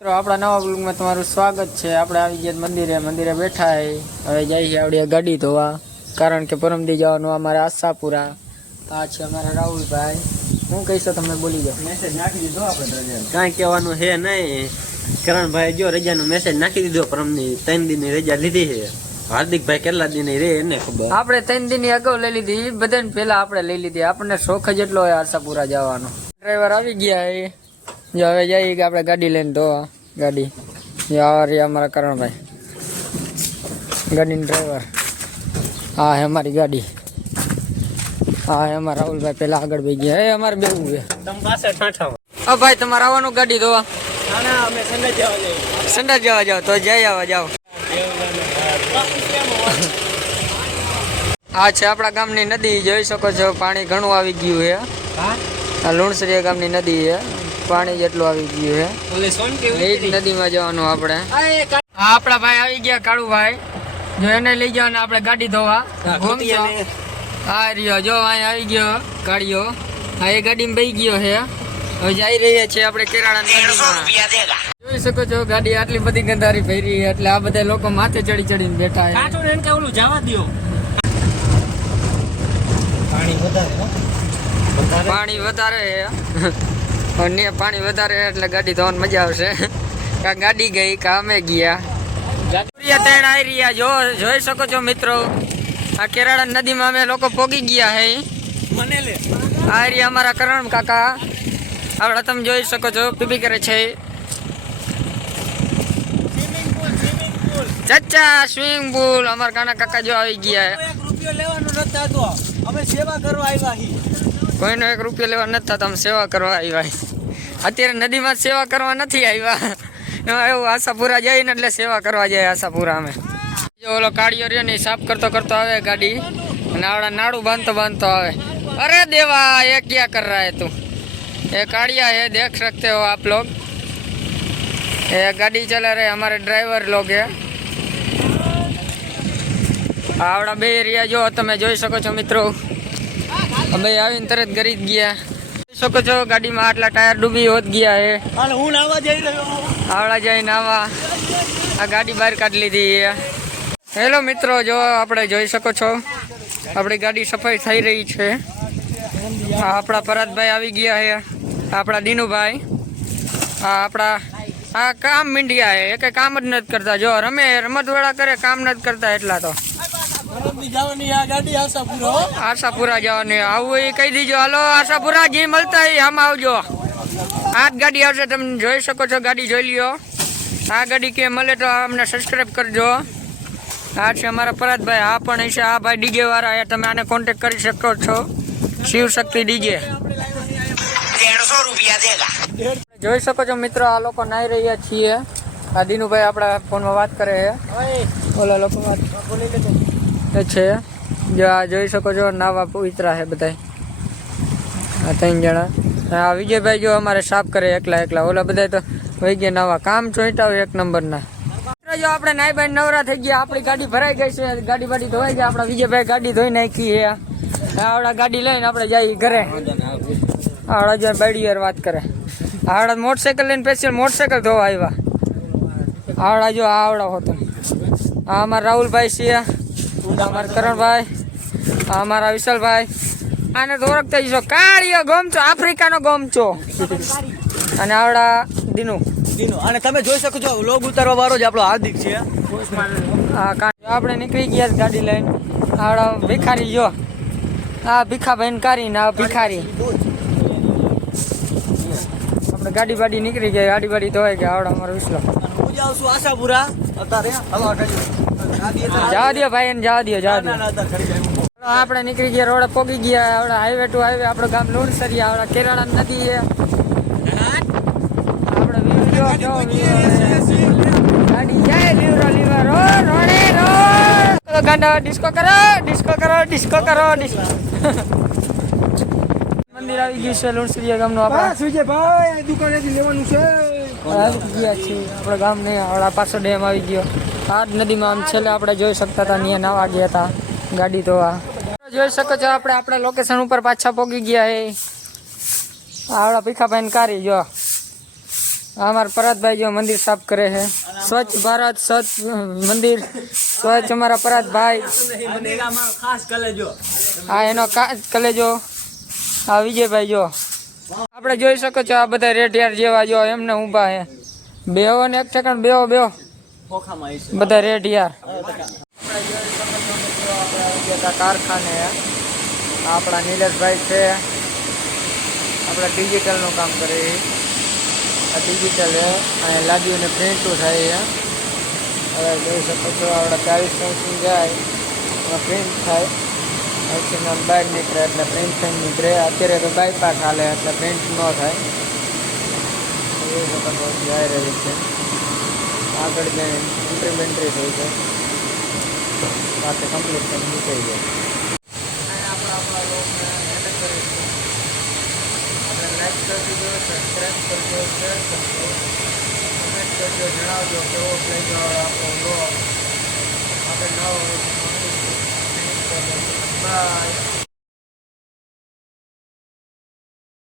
મિત્રો આપણા નવા બ્લોગમાં તમારું સ્વાગત છે। આપણે આવી ગયા મંદિરે બેઠા હે। હવે જઈએ આવડી ગાડી ધોવા, કારણ કે પરમદી જવાનું અમારે આશાપુરા। આ છે અમારા રાહુલભાઈ। હું કહીશો તમે બોલી જાઓ। મેસેજ નાખી દીધો આપણે રજા કાંઈ કહેવાનું હે નહીં। કરણભાઈ જો રજાનો મેસેજ નાખી દીધો, પરમની 3 દિનની રજા લીધી છે। હાર્દિકભાઈ કેટલા દિન રે એને ખબર। આપણે 3 દિનની અગાઉ લઈ લીધી, બધાને પહેલા આપણે લઈ લીધી। આપણને શોખ જેટલો હોય આશાપુરા જવાનો। ડ્રાઈવર આવી ગયા હે। જો હવે જઈએ કે આપણે ગાડી લઈને ધોવા। ગાડી યાર ये हमारा करण भाई गाड़ी ड्राइवर। हाँ है हमारी गाड़ी। हाँ है हमारा राहुल भाई पहला आगे भाई गया है हमारे बेहू है। તમ પાસે ઠાઠા अब भाई तुम्हारा आवવાનું गाड़ी धोवा। ના ના અમે સંડે જવા જઈએ। संडा जावा जाओ तो जाई आवा जाओ। આ છે આપણા ગામની નદી, જોઈ શકો છો પાણી ઘણું આવી ગયું છે। હા આ લુણસરિયા ગામની નદી છે, પાણી જેટલું આવી ગયું છે। ઓલે સોન કે એ જ નદીમાં જવાનું આપણે। આ આપણા ભાઈ આવી ગયા કાળુભાઈ, જો એને લઈ જવાના આપણે ગાડી ધોવા। ઘૂમજો। હા રહ્યો જો અહીં આવી ગયો ગાડીઓ। આ એ ગાડીમાં બેસી ગયો છે। હવે જઈ રહ્યા છીએ આપણે કેરાળા નદીમાં। જોઈ શકો છો ગાડી આટલી બધી ગંધારી ભરી છે, એટલે આ બધા લોકો માથે ચડી ચડીને બેઠા છે। કાચો ને કે ઓલું જવા દ્યો। પાણી વધારે હો, પાણી વધારે છે અને પાણી વધારે એટલે ગાડી ધોવાની મજા આવશે। કા ગાડી ગઈ કા અમે ગયા। ત્રણ આવી રહ્યા જો જોઈ શકો છો મિત્રો। આ કેરાળા નદીમાં અમે લોકો પોગી ગયા હે। મને લે આ રહ્યા અમારા કરણ કાકા, આપડા તમે જોઈ શકો છો પીપી કરે છે। ચાચા સ્વિમિંગ પુલ અમારા કાના કાકા જો આવી ગયા હે। 1 રૂપિયો લેવાનો નતા તો અમે સેવા કરવા આવ્યા હી। કોઈનો 1 રૂપિયો લેવા નથી, તમે સેવા કરવા આવ્યા। અત્યારે નદીમાં સેવા કરવા નથી આવ્યા, એવું આશાપુરા જઈને એટલે સેવા કરવા જાય આશાપુરા અમે। જો ઓલો કાળિયો રહ્યો ને સાફ કરતો કરતો આવે ગાડી, અને આવડા નાડું બાંધતો આવે। अरे देवा ये क्या कर रहा है तू? ये काड़िया है, देख सकते हो आप लोग। ये गाड़ी चला रहे हमारे ड्राइवर लोग है। आवड़ा बे एरिया जो તમે જોઈ શકો છો મિત્રો। અમે આવીને તરત ગરી જ ગયા। જોઈ શકો છો ગાડીમાં આટલા ટાયર ડૂબી હોત ગયા હે। હાલ હું નાવા જઈ રહ્યો। આવડા જઈને આવા આ ગાડી બહાર કાઢી લીધી। હેલો મિત્રો, જો આપણે જોઈ શકો છો આપણી ગાડી સફાઈ થઈ રહી છે। આ આપણા પરાતભાઈ આવી ગયા છે, આપણા દીનુભાઈ। આ આપણા આ કામ મીંડિયા છે, એ કઈ કામ જ નથી કરતા। જો રમે રમત વાળા કરે, કામ નથી કરતા એટલા તો। જવાની આ ગાડી આશાપુરા હો। આશાપુરા જવાની આવું એ કહી દીજો। હાલો આશાપુરા જે મળતા હોય આમ આવજો। આ જ ગાડી આવશે, તમે જોઈ શકો છો ગાડી જોઈ લ્યો। આ ગાડી કે મળે તો અમને સબસ્ક્રાઈબ કરજો। આ છે અમારા પરાતભાઈ, આ પણ છે આ ભાઈ ડીજે વાળા, તમે આને કોન્ટેક્ટ કરી શકો છો, શિવ શક્તિ ડીજે। 150 રૂપિયા દેગા। જોઈ શકો છો મિત્રો આ લોકો નાઈ રહ્યા છીએ। આ દીનુભાઈ આપણા ફોનમાં વાત કરે છે, ઓલા લોકો વાત બોલી લે છે। જો આ જોઈ શકો છો નાવા ઉતરા છે બધા, આ 3 જણા। આ વિજયભાઈ જો અમારે સાફ કરે એકલા, ઓલા બધા તો વહી ગયા નાવા। કામ ચોઈટા હોય 1 નંબરના। જો આપણે નાઈ બાઈ નવરા થઈ ગયા, આપણી ગાડી ભરાઈ ગઈ છે, ગાડી બાડી ધોવાઈ ગઈ। આપણા વિજયભાઈ ગાડી ધોઈ નાખી છે। આવડા ગાડી લઈને આપણે જઈએ ઘરે। આવડા જો બાડી યાર વાત કરે। આવડા મોટરસાઇકલ લઈને સ્પેશિયલ મોટરસાઇકલ ધોવા આવ્યા। આવડા જો આવડા હોતો। આ અમારા રાહુલભાઈ છે, અમારા કરણભાઈ, આ અમારા વિશાલભાઈ। આને તો ઓળખતા જશો, કાળિયો ગોમચો, આફ્રિકાનો ગોમચો। અને આવડા દીનુ। અને તમે જોઈ શકો છો લોગ ઉતારવા વાળો જ આપણો હાર્દિક છે। હા આપણે નીકળી ગયા ગાડી લઈને। આવડા ભિખારી જો, આ ભીખાભાઈ કાઢીને આ ભિખારી। આપણે ગાડી બાડી નીકળી ગયા, ગાડી બાડી ધોવાઈ ગયા। આવડા અમારો વિસલો હું જાઉં છું આશાપુરા અત્યારે। હલો જવા દો ભાઈ, એને જવા દો। આપણે નીકળી ગયા, રોડે પોગી ગયા। આવડા હાઈવે ટુ હાઈવે આપણું ગામ લુણસરિયા। આવડા કેરાળા નદી છે। આપણે વ્યૂ જો ગાડી જાય લીવર રોડે ગાંડા ડિસ્કો કરો। મંદિર આવી ગયું છે લુણસરિયા ગામનું। આપણા સુજયભાઈ દુકાનેથી લેવાનું છે। આવી ગયા છીએ આપણે ગામ ને। આવડા પાછો ડેમ આવી ગયો। આ જ નદીમાં આમ છેલ્લે આપણે જોઈ શકતા હતા, ત્યાં નાવા ગયા હતા ગાડી ધોવા। જોઈ શકો છો આપણે આપણા લોકેશન ઉપર પાછા પોગી ગયા હે। આવડા ભીખાભાઈ કારી જો हमारा परात जो मंदिर साफ करे है स्वच्छ भारत स्वच्छ मंदिर स्वच्छ हमारा परात भाई ખાસ કલેજો આ એનો કલેજો આ વિજયભાઈ જો આપણે જોઈ શકો છો આ બધા રેટિયાર જેવા જો એમને ઊભા હે બેહો ને એક સેકન્ડ બેહો બેહો ખોખામાં આવી બધા રેટિયાર આપણે જોઈ શકો છો મિત્રો આપણે આવી ગયા કારખાને આપણા નીલેશભાઈ છે આપણે ડિજિટલનું કામ કરીએ આ ડિજિટલ છે અને લાદીઓને પ્રિન્ટો થાય છે હવે જોઈ શકો છો આપણે 40 સેન્ટિંગ જાય એમાં પ્રિન્ટ થાય અહીંથી નામ બહાર નીકળે એટલે પ્રિન્ટ થઈને નીકળે અત્યારે તો બાયપાસ હાલે એટલે પ્રિન્ટ ન થાય જોઈ શકો છો જાય રહી છે આગળ જઈને ઇમ્પ્લિમેન્ટરી થઈ જાય સાથે કમ્પ્લીટ થઈને નીકળી જાય આપણા લોકોને હેન્ડલ કરીશું આપણે લાઈક કરી દો સબસ્ક્રાઈબ કરજો શેર કરજો કમેન્ટ કરજો જણાવજો કેવો લાગ્યો આપણો બ્લોગ આપણે નવો હોય તો બાય